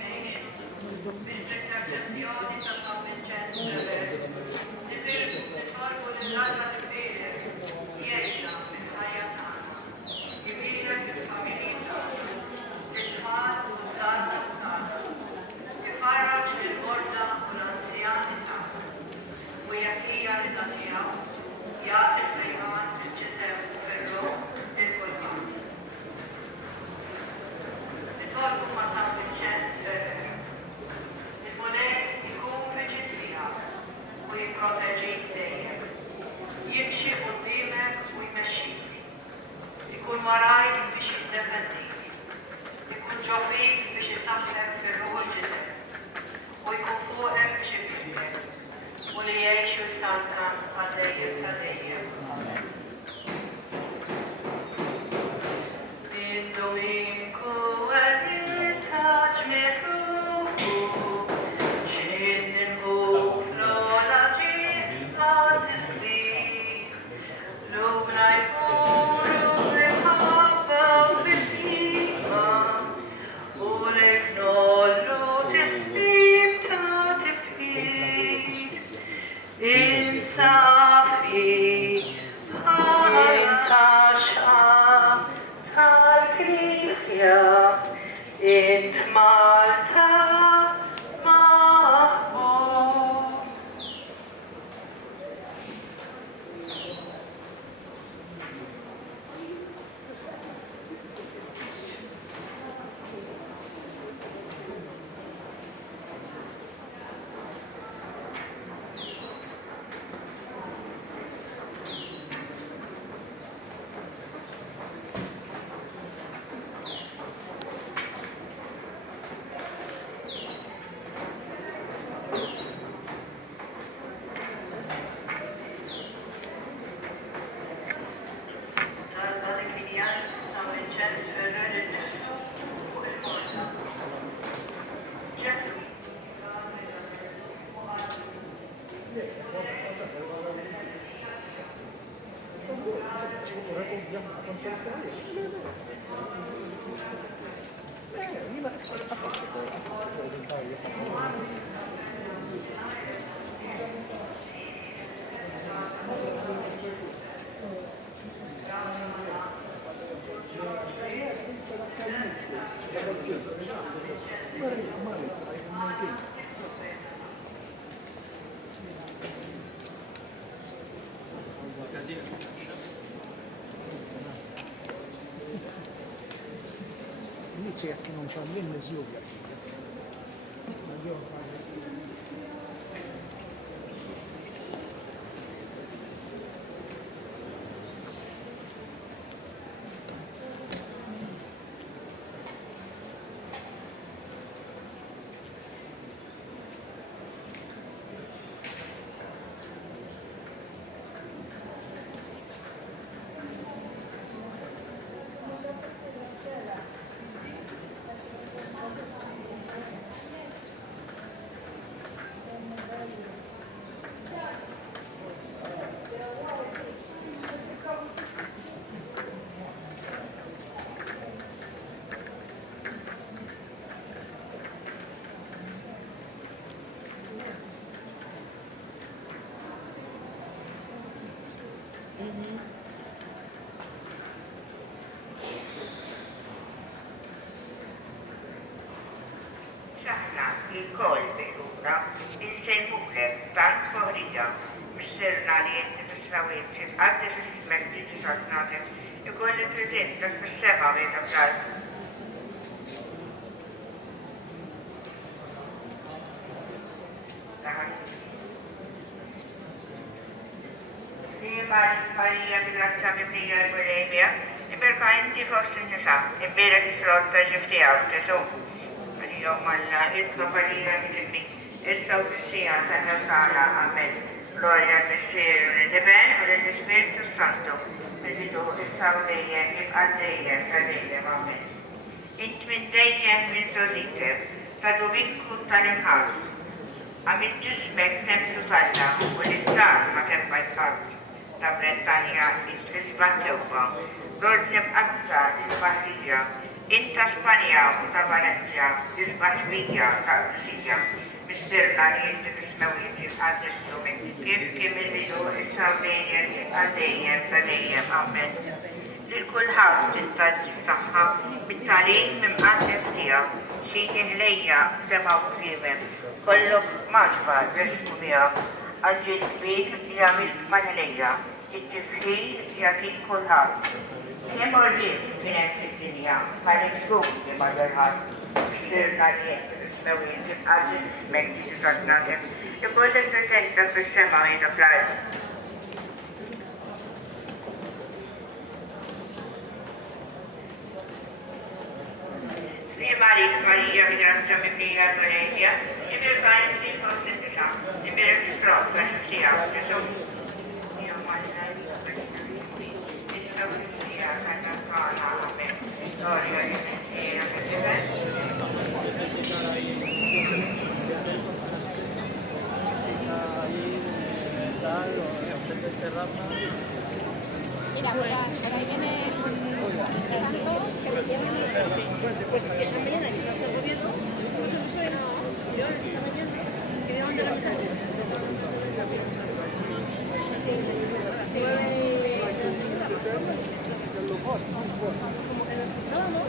Nation biex bit-intercessjoni ta' San Vincenzo nitolbu lill-Alla Kbirek jgħinna fil-ħajja tagħna, jibierek il-familji tagħna, it-tfal u żgħażagħ tagħna, ifarraġ lill-qorda u l-anzjani tagħna u jekk hija rida tiegħu jagħti l-fejħan fil-ġisem u fir-ruħ lil kulħadd. Nitolbu ma' San Vincenzo Ferrer il-Mulej ikun viċin tiegħek u jipproteġik dejjem, jimxi quddiemek u jmexxik, ikun warajk biex jiddefendik, ikun ġofik biex isaħħek fir-ruħ u l-ġisem u jkun fuqek biex ifidlek u li jgħix u jsalta għal dejjem ta' dejjem. Min Dominiku erritaġ mikruħu x'in nimħuf l-ola ġien għad isbik lubna jfuru bil-ħabba u bil-ħifa u lek nollu tisbik ta' tifkik insafi ħajtaxa tal-Knisja int Malta maħbub. San Vincenzo Ferrer innifsu u il-Multa. Ġesu. Inizio che non c'è nemmeno misura. Xaħna il-koll bil-lura insejmulek tant foħrija mis-sirna li jinti fis-srawit tqaddis ismek li tisadnatek ikolli tridintek fis-sema meta bral. Marija bil-grazza mimlija l-Mulejbija, iberka inti fost in-nisa, imbirek il-flotta ġiftijaw tesu. Għal-jom Alla, il-kapalina mitilmi, issa u fissija tal-nalkana, amen. Gloria al-Messieru l-Neben u l-Spiritu Santo, mill-bidu issa u dejjem, jibqa dejjem tal-dejjem, amen. Int minn dejjem minn Zoziter, ta' Dominku tal-imħaltu. Għamil ġismek templu talla u l-intar ma tempa jfatt. Ta' Brettania mit-trisbaħ kewwa, dord nibqazza l-baħtija Inta Spanja u ta' Valencia, isbaħ fija ta' Rusija, mis-sirna li jinti tismew jinti għaddissu kif kim il-bidu issa dejjem għaddejjem ta' dejjem għamen. Lil kulħadd tintaġġi s-saħħa bit-talim mimqaddis tiegħek xi ħlejja sema' u fiemen, kollok maġba resku miegħek għal-ġid kbir li għamilt mal-ħlejja, it-tifħil li jagħtik kulħadd. Kemm orġiet kienet fid-dinja bħal-insum li ma dorħat, sirna li jinti tismew jinti għaddis ismek li tiżadnatem, ikollek pretenta fis-sema jina fl-art. Maria, migranza mimmiga al-Valencia, e per fare il fosse di sa, e per il troppo, la società, che sono io manda e sta sia la cara, a me, storia di mestiere, che si Mira, por ahí viene un santo que le lleva pues esta mañana que está el gobierno, yo esta mañana que de dónde la misa. Como que nos escuchábamos,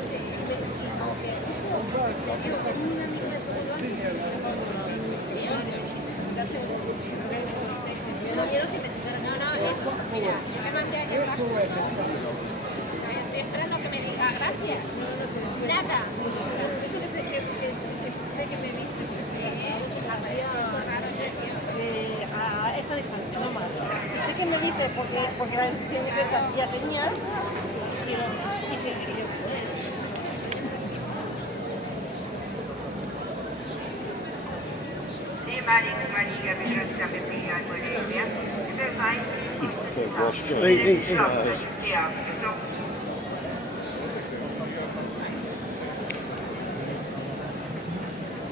no quiero que me sigan. No, eso, mira, yo me mandé ayer la foto. Estoy esperando que me diga gracias. Nada. Sé que me viste. Sí, es muy raro ese tío. A esta distancia, no más. Sé que me viste porque la decisión es esta, ya tenía. Y sí, yo. Maria, migranza mimmiga al-Valencia, e per fare il fosse Sì,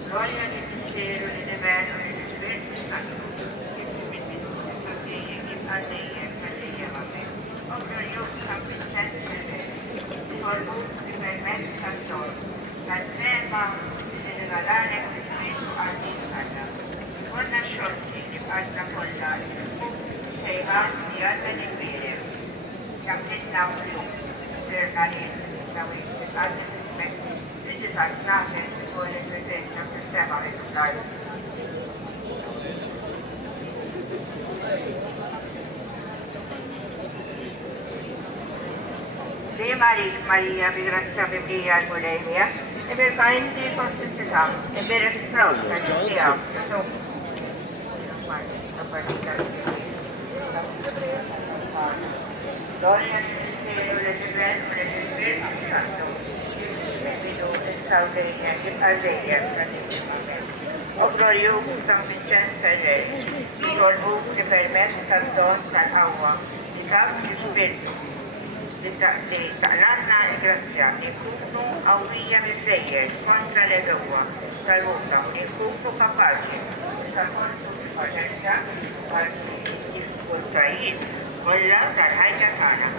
Gloria del cielo, del bello, dello Spirito Santo, che mi benedice Sardegna, che Sardegna va bene. O glorioso San Vincente formo di permesso Sant'Oro, dal tema di regalare lo Spirito all'Infanna. Buona sciolti di alta colla, sei anni di alta di bere, Captain più, serna niente, stavo alta rispetto, e ci saltate con le presenze che siamo a ritrovare. Maria, migranza mimmiga al-Bolivia, e per fare il posto di San, e per il fronte, che altro, Gloria del cielo, del bello, dello Spirito Santo, che vedo Sardegna, che Sardegna, o glorioso San Vincenzo Re, vivo il buco che permette Santon tal-Awa, di tanti spiriti, di ta'lanna e grazia, di kunu awija mizzejer, kontra l-edowa, tal-wuta, di kunu kapaċi, tal-korpu faċerċa, għal-diffikultajiet, kollha tal-ħajja tagħna.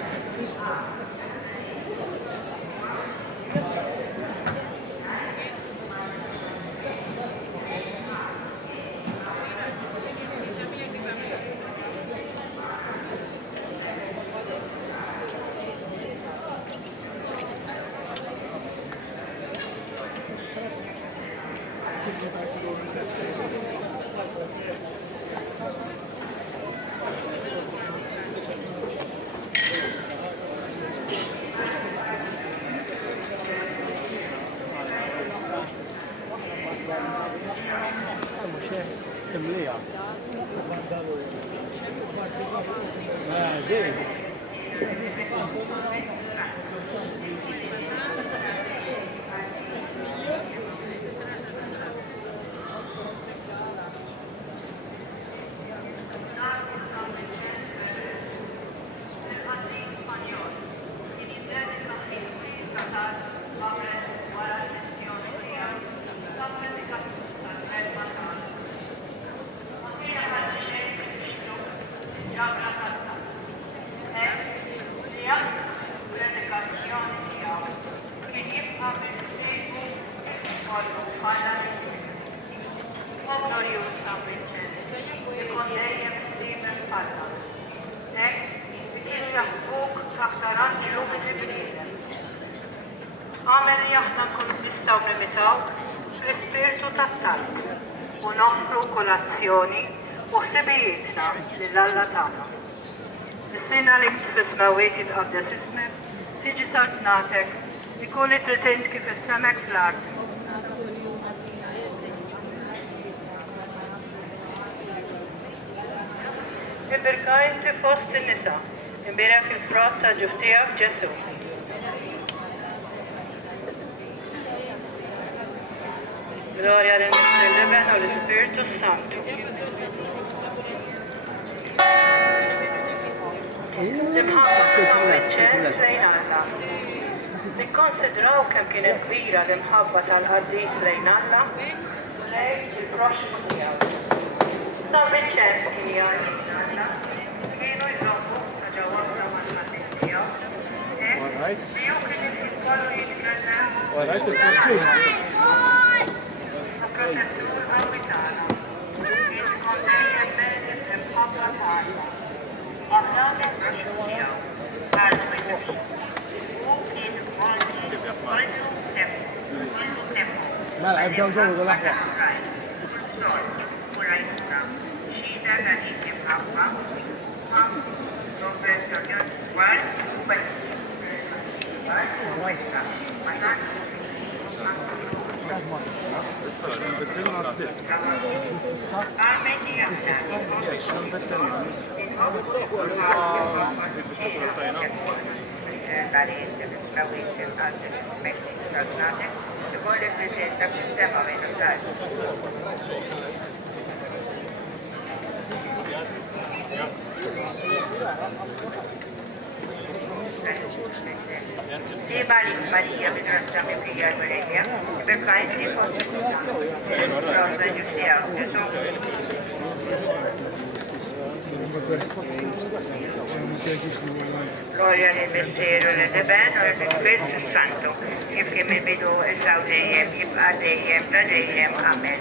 Imlija. Vedi. ikollhom tfajla u glorjuż San Vincenz ikun dejjem isir infalla. Hekk kienu jaħsbuk aktar anġlu milli bniedem. Għamel li aħna nkunu nistgħu nimitaw fl-ispirtu tat-talb u noffru kolazzjoni u ħsibijietna lill-Alla tagħna. Nistenna li b'tismawiet jitqaddes ismek, tiġi saltnatek, ikun li tritint kif is-semek fl-art. Imbirka inti fost in-nisa, imbirek il-frott ta' ġuf tiegħek Ġesu. Gloria del Leben u l-Spiritu Santu. L-imħabba San Vincenz lejn Alla. Nikkonsidraw kemm kienet kbira l-imħabba tal-qaddis lejn Alla u lejn il-proxmu tiegħu. San Vincenz kien jgħid Alla, kienu jżommu ta' ġewwa mal-qaddis tiegħu. Biju kien jkollu jitkellem. Protettur għawitana, jitkom dejjem bejn il-ħabba tagħna. Aħna nifraxu tiegħu, għal minnu. U kien kollu nefmu. Mela, ebdew ġewwa dal-aħwa. U rajtuna, xhieda ta' dik imħabba, ma' konversjonjoni dwar u Di Maria Mitrata mi figlia Guardia, per fare di foto pronta giustia, Gloria nel mistero del Debeno e del Spirito Santo, kif kien il-bidu issa u dejjem jibqa' dejjem ta' dejjem. Amen.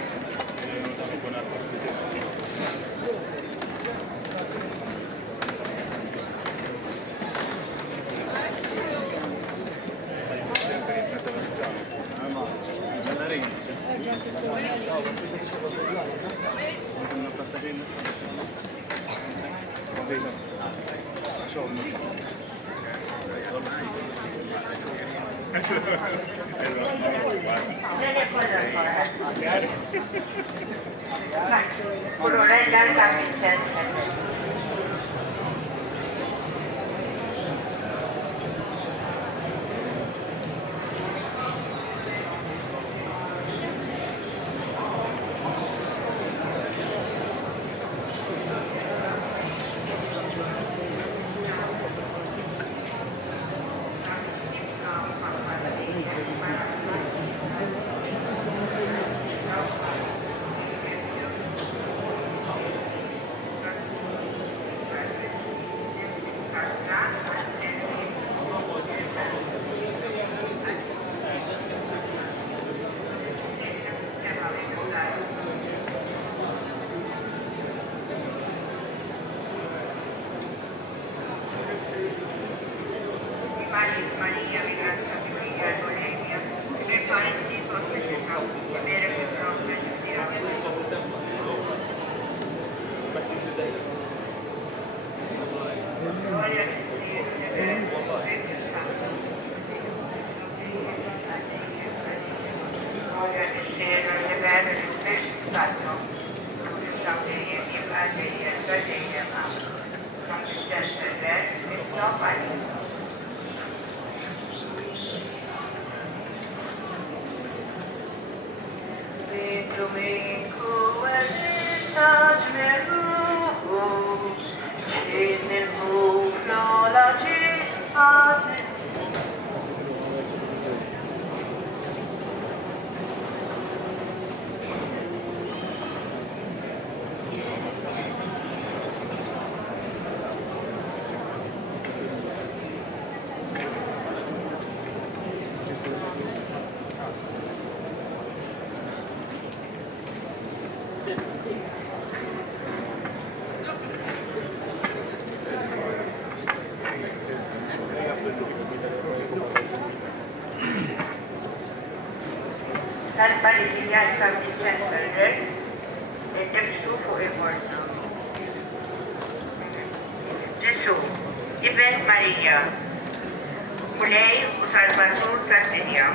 Coronella San Vincenzo. Maria, mi grazia di figlia e Bolemia, e parenti forse no, bere più pronta Gloria del Dio, e più santo. Gloria del cielo, e bene del Spirito Santo, come sta bene, e padre, e padre, ma non si sente bene, e no, padre. Domingo tal-Pariġija San Vincent Ferrer, nifsu fuq il-mortu. Ġesu, Ibn Marija, Mulej u Salvatur tad-dinja.